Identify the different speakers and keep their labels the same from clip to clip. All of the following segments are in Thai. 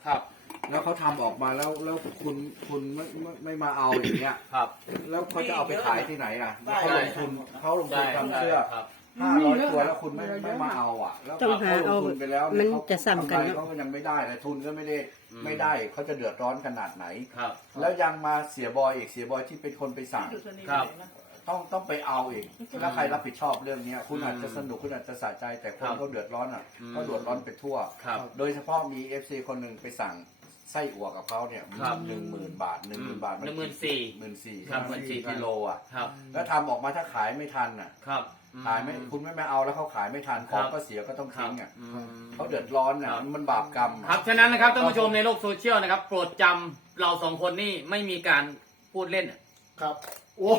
Speaker 1: ครับ
Speaker 2: แล้วเขาทำออกมาแล้วคุณไม่มาเอาอย่างเงี้ย
Speaker 1: ครับ
Speaker 2: แล้วเขาจะเอาไปขายที่ไหนอ่ะ
Speaker 3: ใช่
Speaker 2: เขาลงทุนทำเสื้อ
Speaker 1: ครับ
Speaker 2: 500 ตัวแล้วคุณไม่มาเอาอ่ะแล้ว
Speaker 4: ต้องหา
Speaker 2: เขาลง
Speaker 4: เอา
Speaker 2: ทุนไปแล้ว
Speaker 4: มั
Speaker 2: เย
Speaker 4: นจะซ้ำกัน
Speaker 2: กำไร
Speaker 4: เนอะ
Speaker 2: เขาก็ยังไม่ได้เลยทุนก็ไม่ได้เขาจะเดือดร้อนขนาดไหน
Speaker 1: ครับ
Speaker 2: แล้วยังมาเสียบอยอีกเสียบอยที่เป็นคนไปสั่ง
Speaker 1: ครับ
Speaker 2: ต้องไปเอาเองแล้วใครรับผิดชอบเรื่องเนี้ยคุณอาจจะสนุกคุณอาจจะสะใจแต่คนเขาเดือดร้อนอ่ะเขาเดือดร้อนไปทั่ว
Speaker 1: ครับ
Speaker 2: โดยเฉพาะมี FC คนหนึ่งไปสั่งไส้อั่วกับเขาเนี่ย
Speaker 1: ครับ
Speaker 2: 10,000 บาท10,000 บาท
Speaker 1: 14,000 ครับ
Speaker 2: 14,000กิโลอ่ะ
Speaker 1: ครับ
Speaker 2: แล้วทำออกมาถ้าขายไม่ทันอ่ะ
Speaker 1: ครับ
Speaker 2: ขายไม่คุณไม่เอาแล้วเขาขายไม่ทันของก็เสียก็ต้อง
Speaker 1: ครับ
Speaker 2: ทิ้งอ่ะ
Speaker 1: อืม
Speaker 2: เขาเดือดร้อนอ่ะ
Speaker 1: ครับ
Speaker 2: มันบาปกรรม
Speaker 1: ครับฉะนั้นนะครับท่านผู้ชมในโลกโซเชียลนะครับโปรดจำเราสองคนนี่ไม่มีการพูดเล่น
Speaker 3: ครับโอ้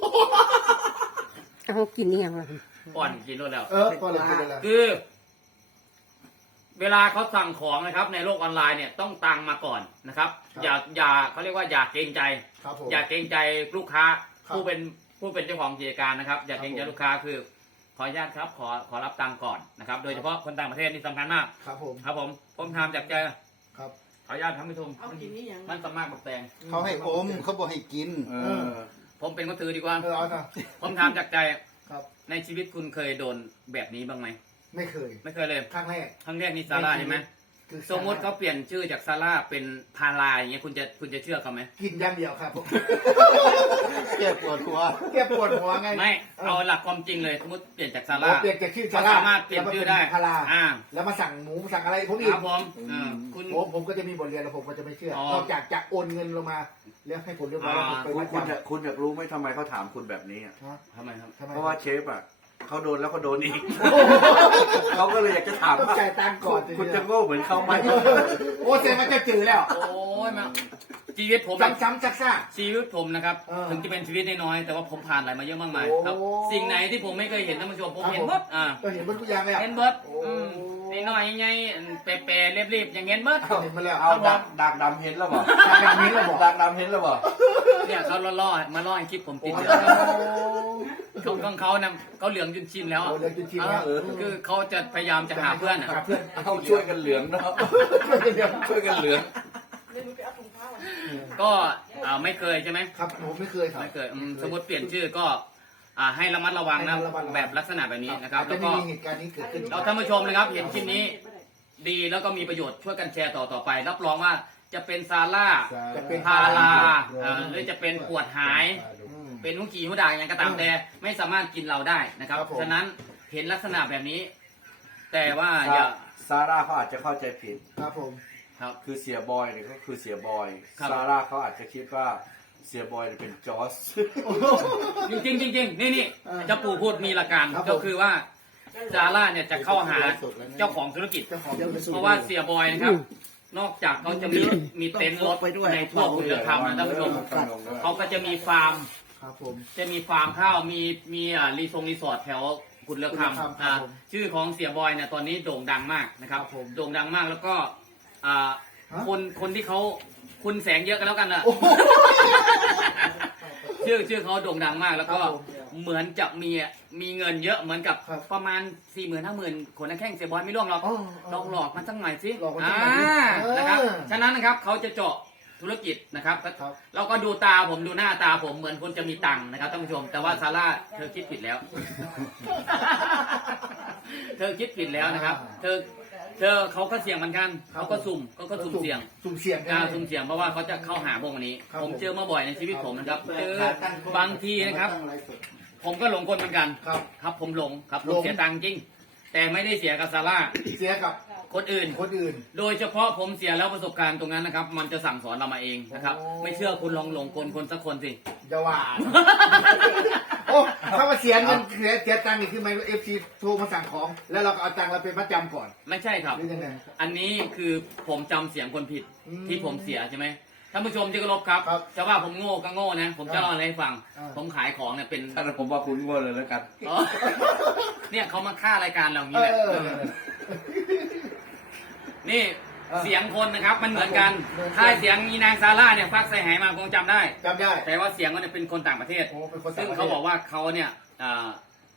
Speaker 4: เอากินนี่ยังไง
Speaker 1: ก่อนกินรถแล้ว
Speaker 3: ก็เลยเป็นอะไร
Speaker 1: คือ เวลาเขาสั่งของนะครับ ในโลกออนไลน์เนี่ยต้องตังมาก่อนนะครับ อย่าเขาเรียกว่าอย่าเกรงใจ
Speaker 3: ครับผม
Speaker 1: อย่าเกรงใจลูกค้า
Speaker 3: ครับ
Speaker 1: ผู้เป็นเจ้าของกิจการนะครับ อย่าเกรงใจลูกค้าคือ ขออนุญาตครับขอรับตังค์ก่อนนะครับ โดยเฉพาะคนต่างประเทศนี่สำคัญมาก
Speaker 3: ครับผม
Speaker 1: ครับผมทำจากใจ
Speaker 3: ครับ
Speaker 1: ขออนุญาตทำไม่ถูก
Speaker 5: เอากินนี่ยัง
Speaker 1: มันสมากบักแตง
Speaker 6: เขาให้อมเขาบอกให้กิน
Speaker 2: เออ
Speaker 1: ผมเป็นคนถือดีกว่า
Speaker 3: เอานะ
Speaker 1: ผมทำจากใจ
Speaker 3: ครับ
Speaker 1: ในชีวิตคุณเคยโดนแบบนี้บ้างไหม
Speaker 3: ไม่เคย
Speaker 1: ไม่เคยเลย
Speaker 3: ครั้งแรก
Speaker 1: ครั้งแรกนี่ซาร่าใช่ไหม
Speaker 3: คือ
Speaker 1: สมมติเขาเปลี่ยนชื่อจากซาร่าเป็นพาราอย่างเงี้ยคุณจะเชื่อเขาไหม
Speaker 3: กินอย่างเดียวครับผม
Speaker 6: แก้ปวดหัว
Speaker 3: แก้ปวดหัวไง
Speaker 1: ไม่เอาหลักความจริงเลยสมมติเปลี่ยนจากซา
Speaker 3: เรา
Speaker 1: ร่า
Speaker 3: เปลี่ยนจากชื่อ
Speaker 1: เขา
Speaker 3: ซาร่า
Speaker 1: สามารถเปลี่ยนชื่อได้
Speaker 3: พารา
Speaker 1: อ่า
Speaker 3: แล้วมาสั่งหมูสั่งอะไรผม
Speaker 1: ค
Speaker 3: อีก
Speaker 1: รับผมคุณ
Speaker 3: ผมก็จะมีบทเรียนแล้วผมก็จะไม่เชื่อ
Speaker 1: อ๋อ
Speaker 3: นอกจากจะโอนเงินลงมาแล้วให้ผมเรียบร้อยแล้วผมไปวัด
Speaker 2: คุณอยากรู้ไหมทำไมเขาถามคุณแบบนี้อ่ะ
Speaker 3: ฮะ
Speaker 1: ทำไมครับ
Speaker 3: ทำไม
Speaker 2: เพราะว่าเชฟอ่ะเขาโดนแล้วเขาโดนอีก เขาก็เลยอยากจะถาม
Speaker 3: ต้อง
Speaker 2: ว่า
Speaker 3: จ่ายตังค์ก่อน
Speaker 2: คุณจะโง่เหมือนเขาไหม
Speaker 3: โอ้เซนมันจะจืดแล้ว
Speaker 1: โอ้ยมาชีวิตผม
Speaker 3: ซ้ำๆซัก
Speaker 1: ชีวิตผมนะครับ
Speaker 3: เออ
Speaker 1: ถึงจะเป็นชีวิตน้อยๆแต่ว่าผมผ่านอะไรมาเยอะมากมายครับ
Speaker 3: โอ้
Speaker 1: สิ่งไหนที่ผมไม่เคยเห็นท่านผู้ชมผม
Speaker 3: ครับ
Speaker 1: เห็นหมด
Speaker 3: ก็เห็นมันทุกอย่างเลยอ่ะ
Speaker 1: เห็นเบิร์ด
Speaker 3: โอ้
Speaker 1: น้อยๆไงเปรๆเรียบๆอย่างเห็นเบิร์ด
Speaker 3: เห็นมาแล้ว
Speaker 2: เอาดักดำเห็นแล้วบอก
Speaker 3: ดักดำเห็นแล้วบอก
Speaker 2: ดักดำเห็นแล้วบอก
Speaker 1: เนี่ยเขาล่อๆมาล่อให้คลิปผมติด
Speaker 3: โอ้
Speaker 1: เหลืองของเขานะเขาเหลืองจนชินแล้ว
Speaker 3: โอ้เหลืองจนชินแล้ว
Speaker 1: คือเขาจะพยายามจะหาเพื่อนอะ
Speaker 3: หาเพื่อน
Speaker 2: เขาช่วยกันเหลืองเนาะ
Speaker 3: ช่วยกันเดียว
Speaker 2: ช่วยกันเหลือง
Speaker 5: เลยมึงไปเอาถุงเท้าอ่ะ
Speaker 1: ก็ไม่เคยใช่ไหม
Speaker 3: ครับผมไม่เคยครับ
Speaker 1: ไม่เคยสมมติเปลี่ยนชื่อก็ให้ระมัดระวังนะ
Speaker 3: ให้ระมัดระวัง
Speaker 1: แบบลักษณะแบบนี้นะครับ
Speaker 3: อาจ
Speaker 1: แล้
Speaker 3: จะ
Speaker 1: วก็
Speaker 3: มีเหตุการณ์นี้เกิดขึ้น
Speaker 1: เราท่านผู้ชมนะครับเห็นคลิปนี้ดีแล้วก็มีประโยชน์ช่วยกันแชร์ต่อไปรับรองว่าจะเป็นซาร่า
Speaker 3: จะเป็น
Speaker 1: พารา
Speaker 3: เออ
Speaker 1: หรือจะเป็นปวดหาย
Speaker 3: อืม
Speaker 1: เป็นหุ้งขี่หุ้ด่างอย่างก็ตามแต่ไม่สามารถกินเราได้นะครับ
Speaker 3: ครับผม
Speaker 1: ฉะนั้นเห็นลักษณะแบบนี้ แต่ว่าอย่า
Speaker 2: ซาร่าเขาอาจจะเข้าใจผิด
Speaker 3: ครับผม
Speaker 1: ครับ
Speaker 2: คือเสียบอยเนี่ยก็คือเสียบอย
Speaker 1: ครับ
Speaker 2: ซาร่าเขาอาจจะคิดว่าเสียบอยเนี่ยเป็นจอร์ส
Speaker 1: จริงๆจริงๆนี่เจ้าปู่พูดมีหลักการ
Speaker 3: ครับผม
Speaker 1: ก็คือว่าซาร่าเนี่ยจะเข้าหาเจ้าของธุรกิจ
Speaker 3: เจ้าของ
Speaker 1: เพราะว่าเสียบอยนะครับ นอกจากเขาจะมีเต็นท์รถในทั่วคุณเรือคำนะท่านผู้ชมเขาก็จะมีฟาร์ม
Speaker 3: ครับผม
Speaker 1: จะมีฟาร์มข้าวมีรีสอร์ทแถวกุดเรือคำ
Speaker 3: ครับ
Speaker 1: อ่า
Speaker 3: ผม
Speaker 1: ชื่อของเสียบอยเนี่ยตอนนี้โด่งดังมากนะครับ
Speaker 3: ครับผม
Speaker 1: โด่งดังมากแล้วก็อ่า
Speaker 3: ฮะ
Speaker 1: คนที่เขาคุณแสงเยอะกันแล้วกันนะ
Speaker 3: โอ้โห
Speaker 1: ชื่อเขาโด่งดังมากแล้วก็
Speaker 3: ครับผม
Speaker 1: เหมือนจะมีเงินเยอะเหมือนกับ
Speaker 3: ครับ
Speaker 1: ประมาณ 40,000-50,000คนนักแข่งเสียบอยไม่ล่วงหรอก
Speaker 3: อ๋อ
Speaker 1: ลองหลอกมันสักหน่อยสิ
Speaker 3: หลอกมันสักหน่อยสิเออ
Speaker 1: นะครับฉะนั้นนะครับเขาจะเจาะธุรกิจนะครับ
Speaker 3: ครับ
Speaker 1: เราก็ดูตาผมดูหน้าตาผมเหมือนคนจะมีตังค์นะครับท่านผู้ชม แต่ว่าซาร่าเธอคิดผิดแล้ว เธอคิดผิดแล้วนะครับ เธอเขาก็เสี่ยงเหมือนกันเขาก็สุ่มเสี่ยง
Speaker 3: สุ่มเสี่ยง
Speaker 1: การสุ่มเสี่ยงเพราะว่าเขาจะเข้าหาพวกนี้
Speaker 3: ครับ
Speaker 1: ผมเจอมาบ่อยในชีวิตผมนะครับเจอบางทีนะครับ ผมก็หลงกลเหมือนกัน
Speaker 3: ครับ
Speaker 1: ครับผมหลงครับผ
Speaker 3: หล
Speaker 1: ม
Speaker 3: ง
Speaker 1: เสียตังค์จริง แต่ไม่ได้เสียกับซาร่า
Speaker 3: เสียกับ
Speaker 1: คนอื่น
Speaker 3: คนอื่น
Speaker 1: โดยเฉพาะผมเสียแล้วประสบการณ์ตรงนั้นนะครับ มันจะสั่งสอนเรามาเองนะครับ
Speaker 3: โอ้
Speaker 1: ไม่เชื่อคุณลองหลงกลคนสักคนสิ
Speaker 3: อย่าว่าโอ้ถ้ามาเสียเงินเสียตังค์นี่คือไม่เอฟซีโทรมาสั่งของ แล้วเราก็เอาตังค์เราเป็นประจำก่อน
Speaker 1: ไม่ใช่ครับ
Speaker 3: หรือยังไง
Speaker 1: อันนี้คือผมจำเสียงคนผิด
Speaker 3: อืม
Speaker 1: ที่ผมเสียใช่ไหมท่านผู้ชมที่เคารพครับ
Speaker 3: ครับ
Speaker 1: จะว่าผมโง่ก็โง่นะ ผมจะเล่าอะไรให้ฟัง
Speaker 3: อ่า
Speaker 1: ผมขายของเนี่ยเป็น
Speaker 2: ถ้าผมว่าคุณโง่เลยแล้วกัน
Speaker 1: อ๋อเนี่ยเขามาฆ่ารายการเราอย่าง
Speaker 3: เอ
Speaker 1: นี้แหละ
Speaker 3: อ
Speaker 1: นี่
Speaker 3: เออ
Speaker 1: เสียงคนนะครับมันเหมือนกัน
Speaker 3: ครับผม
Speaker 1: ถ้าเสียงมีนางซาร่าเนี่ยฟักใส่หายมาคงจำได้
Speaker 3: จำได้
Speaker 1: แต่ว่าเสียงมันเป็นคนต่างประเทศ
Speaker 3: โอ้เป็นคนต่า
Speaker 1: ซึ่
Speaker 3: ง
Speaker 1: ง
Speaker 3: ประเทศ
Speaker 1: เขาบอกว่าเขาเนี่ย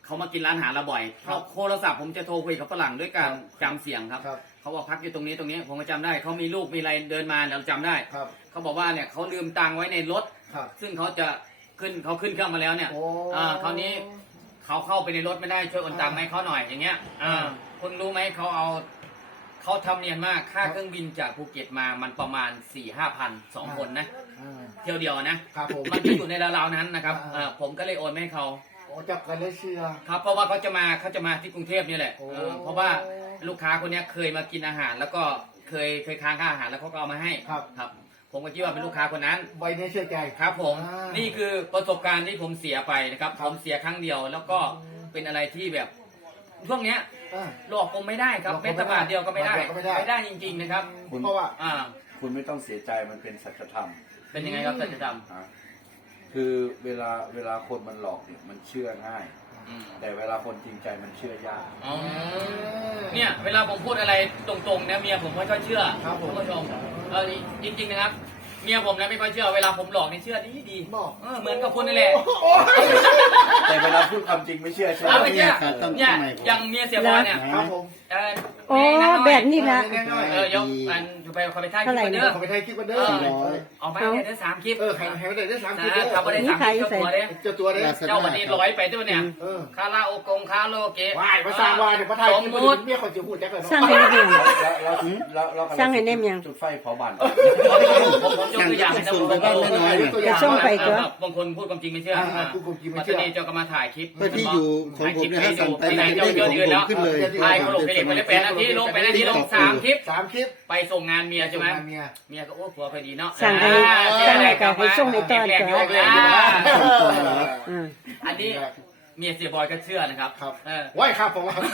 Speaker 1: เขามากินร้านอาหารเราบ่อยเขาโทรศัพท์ผมจะโทรคุยกับฝรั่งด้วยการจำเสียงครับ
Speaker 3: ครับ
Speaker 1: เขาบอกพักอยู่ตรงนี้ผมก็จำได้เขามีลูกมีอะไรเดินมาเราจำได้
Speaker 3: ครับ
Speaker 1: เขาบอกว่าเนี่ยเขาลืมตังค์ไว้ในรถ
Speaker 3: ครับ
Speaker 1: ซึ่งเขาขึ้นเครื่องมาแล้วเนี่ย
Speaker 3: โอ้
Speaker 1: คราวนี้เขาเข้าไปในรถไม่ได้ช่วยโอนตังค์ให้เขาหน่อยอย่างเงี้ยคุณรู้ไหมเขาทำเนียนมากค่าเครื่องบินจากภูเก็ตมามันประมาณ 4-5 พัน2 คนนะ
Speaker 3: อ่า
Speaker 1: เที่ยวเดียวนะครับ
Speaker 3: ผม
Speaker 1: มันจะอยู่ในราวๆนั้นนะครับ
Speaker 3: อ่า
Speaker 1: ผมก็เลยโอนให้เขา
Speaker 3: โอ้จับกันเลยเชียร์
Speaker 1: ครับเพราะว่าเขาจะมาที่กรุงเทพนี่แหละ
Speaker 3: โอ้
Speaker 1: เพราะว่าลูกค้าคนเนี้ยเคยมากินอาหาร แล้วก็เคยค้างค่าอาหารแล้วเขาก็เอามาให้
Speaker 3: ครับ
Speaker 1: ครับ ผมก็คิดว่าเป็นลูกค้าคนนั้น
Speaker 3: ใบนี้เชื่อใจ
Speaker 1: ครับผม
Speaker 3: อ่า
Speaker 1: นี่คือประสบการณ์ที่ผมเสียไปนะครับ
Speaker 3: ครับ
Speaker 1: ผมเสียครั้งเดียว แล้วก็เป็นอะไรที่แบบช่วงเนี้ย
Speaker 3: อ่า
Speaker 1: หลอกผมไม่ได้ครับ
Speaker 3: หลอกผม
Speaker 1: แม้แต่บาทเดียวก็ไม่ได้
Speaker 3: บาทเดียวก็ไม่ได้
Speaker 1: ไม่ได้จริง ๆนะครับ
Speaker 2: คุณ
Speaker 3: เพราะว่า
Speaker 1: อ่า
Speaker 2: คุณไม่ต้องเสียใจมันเป็นสัจธรรม
Speaker 1: เป็นยังไงครับสัจธรรม
Speaker 2: อ่ะคือเวลาคนมันหลอกเนี่ยมันเชื่อง่าย
Speaker 1: อืม
Speaker 2: แต่เวลาคนจริงใจมันเชื่อยาก
Speaker 1: อ๋อเนี่ยเวลาผมพูดอะไรตรงๆเนี่ยเมียผมไม่ค่อยเชื่อ
Speaker 3: ครับผม
Speaker 1: ท่านผู้ชมจริงๆนะครับเมียผมนะไม่ค่อยเชื่อเวลาผมหลอกนี่เชื่อดี
Speaker 3: บอก
Speaker 1: เหมือนกับคุณนี่แหละ
Speaker 2: แต่เวลาพูดความจริงไม่เชื่อใช่ไหม
Speaker 1: เอาไม่เชื่อ
Speaker 6: ขาตั้ง
Speaker 1: เนี่ย
Speaker 6: ทำไมผม
Speaker 1: อย่างเมียเสียบอยเนี่ย
Speaker 3: ครับผม
Speaker 1: เออ
Speaker 4: โอ้
Speaker 1: แม่นั่งหน่อย
Speaker 4: แบบนี้ละ
Speaker 1: ยกมันไปคอยไปท่า
Speaker 4: เท่าไหร่
Speaker 1: คลิป
Speaker 4: เนี่
Speaker 1: เด้
Speaker 4: ย
Speaker 1: อ
Speaker 3: ขอไปไทยคลิปกันเด้อ
Speaker 1: เอาไปเนี่ยได้3 คลิป
Speaker 3: ให้ไปได้3คลิป
Speaker 1: นะทำไปได้3 คลิปเจ้าตัวเด้
Speaker 3: เจ้าตัวเด้
Speaker 1: เจ้าวันนี้ร้อยไปด้วยเนี่ย
Speaker 3: เออ
Speaker 1: คาราโอกงคาราโอเกะ
Speaker 3: วายภาษาวายเดี๋ยวพระไทย
Speaker 1: ส
Speaker 3: ค
Speaker 1: ม
Speaker 3: ลิป
Speaker 1: มุ
Speaker 3: มัน
Speaker 1: ติ
Speaker 3: เมียคนจะพูดแจ็คเลย
Speaker 4: สร้างให้เรียง
Speaker 2: แล้ว
Speaker 4: สร้างให้แนมยัง
Speaker 2: จุดไฟเผาบ้าน
Speaker 1: ผมยกตัวอย่างให้ท่านผู้ชม
Speaker 6: สั่ง
Speaker 1: ดู
Speaker 6: ไปบ้านน้อยๆเนี่ย
Speaker 4: จะส่งไปตัว
Speaker 1: บางคนพูดความจริงไม่เชื่อ
Speaker 3: กูกูกินไม่
Speaker 1: มา
Speaker 3: เชื่
Speaker 1: ต
Speaker 3: อ
Speaker 1: นี้เจ้าก็มาถ่ายคลิป
Speaker 6: เพื่อที่อยู่ของผมเนี่ยให้สั่งไป
Speaker 1: ที่ไหน
Speaker 6: ไม่
Speaker 1: เจ้า
Speaker 6: ได้
Speaker 1: เย
Speaker 6: ข
Speaker 1: อะ
Speaker 6: อง
Speaker 1: อื่น
Speaker 6: ผม
Speaker 1: แล้ว
Speaker 6: ขึ้นเลย
Speaker 1: ถ่ายก็ลงไปเด็กไปได้8 นาทีลงไปได้ทีลง3 คลิป
Speaker 3: 3 คลิป
Speaker 1: ไปส่งงานเมียใช่ไหม
Speaker 3: เมีย
Speaker 1: เมียก็โอ้ผัวพอดีเนาะ
Speaker 4: สั่งให้สั่งให้กับให้ส่งให้ตอน
Speaker 1: แรก
Speaker 4: ก่อน
Speaker 1: ๆอ่า
Speaker 4: อืม
Speaker 1: อันนี้เมียเสียบอยก็เชื่อนะครับ
Speaker 3: ครับ
Speaker 1: เออ
Speaker 3: ไหวครับผมว่า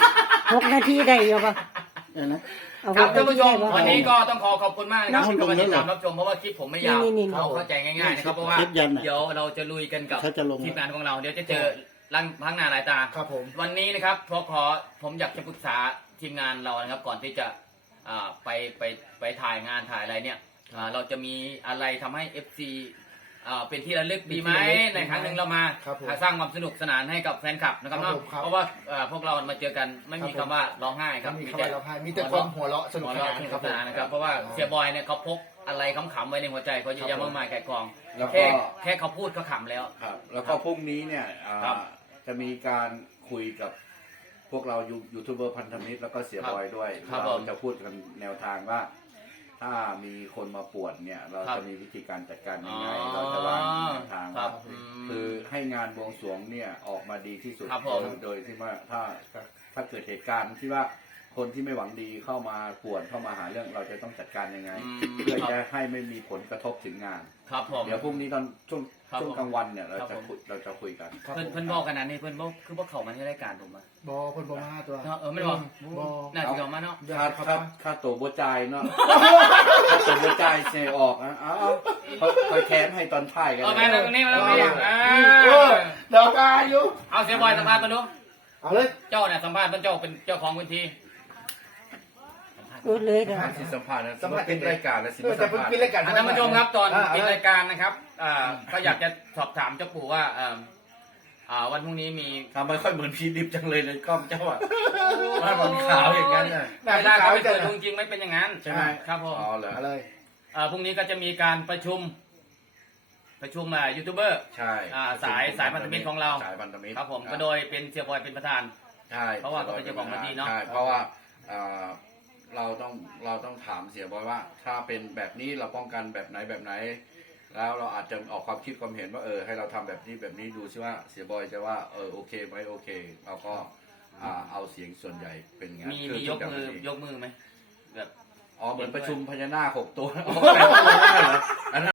Speaker 4: 6 นาทีได้อยู่ปะ
Speaker 6: เออนะ
Speaker 4: เอา
Speaker 1: ครับ
Speaker 4: 6
Speaker 1: ท่าน
Speaker 4: นาที
Speaker 1: ผู้ช
Speaker 4: ได้
Speaker 1: ม
Speaker 4: ปะ
Speaker 1: วันนี้ก็ต้องขอบคุณมากนะครับ
Speaker 6: น้ำ
Speaker 1: ที่เข้ามา
Speaker 6: ล
Speaker 1: ติ
Speaker 6: ง
Speaker 1: ด
Speaker 6: แล้วเหรอ
Speaker 1: ตามรับชมเพราะว่าคลิปผมไม่ยาว
Speaker 4: นี่
Speaker 1: เข้าใจง่ายๆนะครับเพราะว่า
Speaker 6: เทปยันน่ะ
Speaker 1: เดี๋ยวเราจะลุยกันกับ
Speaker 6: เขาจะลง
Speaker 1: ทีมงานของเราเดี๋ยวจะเจอร่างพังหน้าหลายตา
Speaker 3: ครับผม
Speaker 1: วันนี้นะครับผมอยากจะปรึกษาทีมงานเรานะครับ ก่อนที่จะไปถ่ายงานถ่ายอะไรเนี่ยเราจะมีอะไรทำให้ FC เป็นที่ระลึกดีไหมในครั้งหนึ่งเรามา
Speaker 3: ครับผม
Speaker 1: สร้างความสนุกสนานให้กับแฟนคลับนะครับ
Speaker 3: ครับ
Speaker 1: เนาะ
Speaker 3: ผมครับ
Speaker 1: เพราะว่าพวกเรามาเจอกันไม่มีคำว่าร้องไห้ครับ
Speaker 3: มีคำว่าเราพายมีแต่ความหัวเราะสนุก
Speaker 1: หัว
Speaker 3: ส
Speaker 1: เราะ
Speaker 3: นาน
Speaker 1: สนุก
Speaker 3: ครับ
Speaker 1: สนานนะครับเพราะว่าเสียบอยเนี่ยเขาพกอะไรขำๆไว้ในหัวใจเขาเยอะแยะมากมายแก่กอง
Speaker 2: แล้วก็
Speaker 1: แค่เขาพูดก็ขำแล้ว
Speaker 2: ครับ แล้วก็พรุ่งนี้เนี่ย
Speaker 1: ครับ
Speaker 2: จะมีการคุยกับพวกเรายูทูบเบอร์พันธมิตรแล้วก็เสียบอยด้วย
Speaker 1: ครับ
Speaker 2: เรา
Speaker 1: ผม
Speaker 2: จะพูดกันแนวทางว่า ถ้ามีคนมาป่วนเนี่ย เรา
Speaker 1: ครับ
Speaker 2: จะมีวิธีการจัดการยั
Speaker 1: อ๋
Speaker 2: ง
Speaker 1: อ
Speaker 2: ไงเราจะวางแนวทาง
Speaker 1: ครับ
Speaker 2: คือให้งานบวงสรวงเนี่ยออกมาดีที่สุด
Speaker 1: ครับผม
Speaker 2: โดยที่ว่าถ้าเกิดเหตุการณ์ที่ว่าคนที่ไม่หวังดีเข้ามาป่วนเข้ามาหาเรื่องเราจะต้องจัดการยังไง เพื่อจะให้ไม่มีผลกระทบถึงงาน
Speaker 1: ครับผม
Speaker 2: เดี๋ยวพรุ่งนี้ตอนช่วง
Speaker 1: ครับ
Speaker 2: ช่วงกลางวันเนี่ยเรา
Speaker 1: ครับ
Speaker 2: จะ
Speaker 1: ผม
Speaker 2: คุยกัน
Speaker 3: ครับ
Speaker 1: เพื่อนบอกกันนะนี่เพื่อนบอกคือพวกเขามาที่รายการผมอะ
Speaker 3: บอคนบอกมาตัว
Speaker 1: ไม่บอก
Speaker 3: บอ
Speaker 1: น่าจะเอามาเนาะ
Speaker 2: ค่าตัวบัวใจายเนาะ ค่าตัวบัวใจายเสียออกนะเอาคอยแค้นให้ตอนท้ายกัน
Speaker 1: เอามาตรงนี้มาตรงนี้
Speaker 3: เดี๋ยวกาอยู่
Speaker 1: เอาเสียบอยสัมภาษณ์มาดู
Speaker 3: เอาเลย
Speaker 1: เจ้าเนี่ยสัมภาษณ์เจ้าเป็นเจ้าของพื้นที่
Speaker 4: พูดเลยเด้อ
Speaker 2: สิสัมภาษณ์นะสัมภาษณ์เป็นรายการแล้วสิ
Speaker 3: จะ
Speaker 2: สัมภาษณ์
Speaker 3: เป็นรายการ
Speaker 1: ท่านผู้ชมครับตอนปิดรายการนะครับก็อยากจะสอบถามเจ้าปู่ว่าวันพรุ่งนี้มี
Speaker 2: ทำไมค่อยเหมือนพีดิบจังเลยเลยกล้องเจ้าอ่ะว่ามันขาวอย่างนั้นน่ะ
Speaker 1: เวลาเขาไปเปิดดูจริงไม่เป็นอย่างนั้น
Speaker 2: ใช่ไหม
Speaker 1: ครับผม
Speaker 2: อ๋อเหรอ
Speaker 3: เอาเลย
Speaker 1: พรุ่งนี้ก็จะมีการประชุมยูทูบเบอร์
Speaker 2: ใช่
Speaker 1: สายพันธมิตรของเรา
Speaker 2: สายพันธมิตร
Speaker 1: ครับผมก็โดยเป็นเสียบอยเป็นประธาน
Speaker 2: ใช่
Speaker 1: เพราะว่าเขาเป็นเจ้าของพื้นที่เนอะ
Speaker 2: ใช่เพราะว่าเราต้องถามเสียบอยว่า ถ้าเป็นแบบนี้เราป้องกันแบบไหนแบบไหน แล้วเราอาจจะออกความคิดความเห็นว่าให้เราทำแบบนี้ดูซิว่าเสียบอยจะว่าโอเคไหมโอเคเราก็เอาเสียงส่วนใหญ่เป็นงั้น
Speaker 1: มียกมือไหมแบบ
Speaker 2: อ๋อเหมือนประชุมพญานาค6 ตัวอ๋อ8 ตัวได้เหรออันนั้น